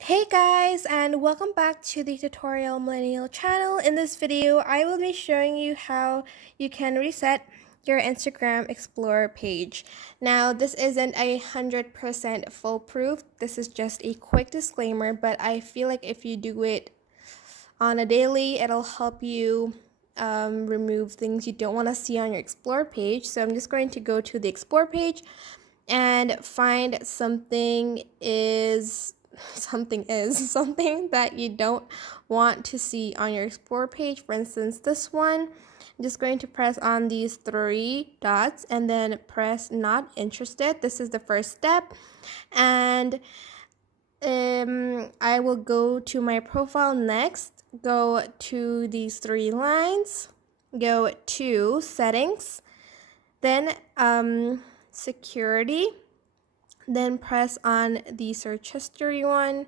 Hey guys, and welcome back to the Tutorial Millennial channel. In this video, I will be showing you how you can reset your Instagram Explorer page. Now, this isn't 100% foolproof. This is just a quick disclaimer, but I feel like if you do it on a daily, it'll help you remove things you don't want to see on your Explore page. So I'm just going to go to the Explore page and find something that you don't want to see on your Explore page. For instance, this one. I'm just going to press on these three dots and then press not interested. This is the first step. And I will go to my profile next, go to these three lines, go to settings, then security, then press on the search history one,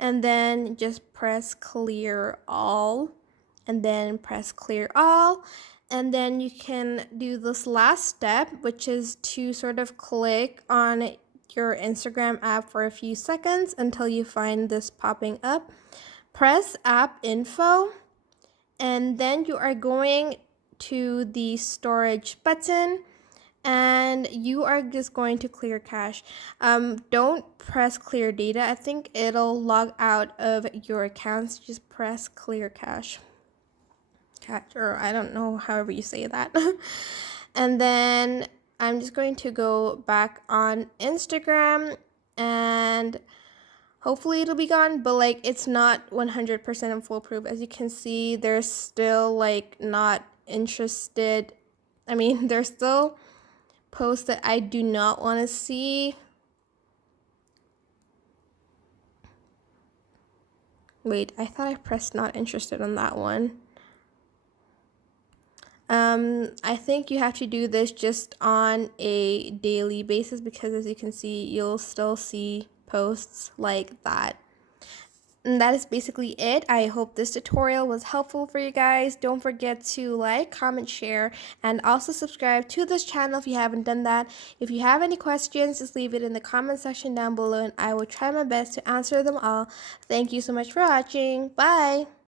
and then just press clear all, and then press clear all. And then you can do this last step, which is to sort of click on your Instagram app for a few seconds until you find this popping up. Press app info, and then you are going to the storage button and you are just going to clear cache. Don't press clear data. I think it'll log out of your accounts. Just press clear cache. Or I don't know, however you say that. And then I'm just going to go back on Instagram and hopefully it'll be gone, but like it's not 100% foolproof. As you can see, they're still like not interested. I mean, there's still posts that I do not want to see. Wait, I thought I pressed not interested on that one. I think you have to do this just on a daily basis because as you can see, you'll still see posts like that. And that is basically it. I hope this tutorial was helpful for you guys. Don't forget to like, comment, share, and also subscribe to this channel if you haven't done that. If you have any questions, just leave it in the comment section down below and I will try my best to answer them all. Thank you so much for watching. Bye!